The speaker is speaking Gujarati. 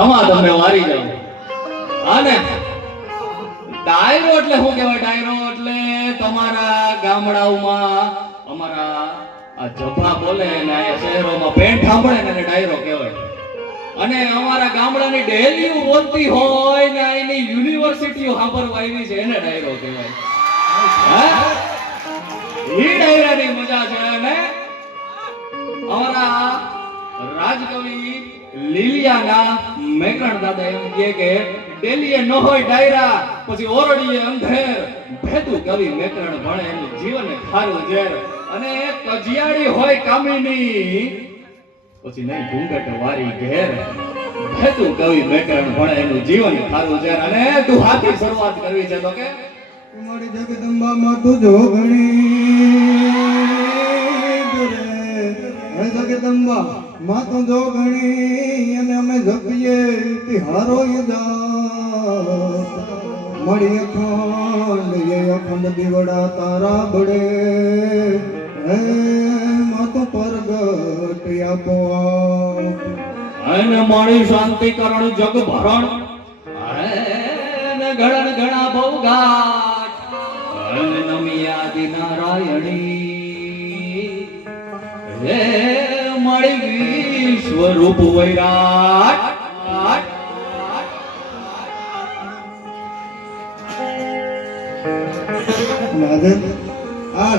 તમા તમને વારી જાવ આને ડાયરો એટલે શું કહેવાય? ડાયરો એટલે તમારા ગામડાઓમાં અમારા આ જભા બોલે ને આ શહેરોમાં પેન્ટ સાંભળે ને ડાયરો કહેવાય. અને અમારા ગામડાની ડેલીઓ બોલતી હોય ને એની યુનિવર્સિટીઓ સાંભળવા આવી છે એને ડાયરો કહેવાય. ઈ ડાયરાની મજા છે. અને અમારા રાજકવિ લીલિયાના મેકરણ દાદા એમ કહે કે ડેલીએ ન હોય ડાયરા પછી ઓરડીએ અંધેર ભેદું કવિ મેકરણ ભણે એનું જીવન ખારું ઝેર. અને કજિયાળી હોય કામિની પછી નહીં ઘૂંઘટ વારી ઘેર ભેદું કવિ મેકરણ ભણે એનું જીવન ખારું ઝેર. અને દુહાથી શરૂઆત કરવી છે તો કે મારી જગદંબા માં તું જોગણી જગદંબા માં તું જોગણી અને અમે જપીએ તિહારો મળી અખંડ એ અખંડ દીવડા તારા બડે હે માં તું પરગટ આપો અને મળી શાંતિ કરણ જગ ભરણ અને ગણન ગણા બહુ ગાટ અને નમી આદિ નારાયણી હે મળી વિશ્વ રૂપ વૈરાટ. આ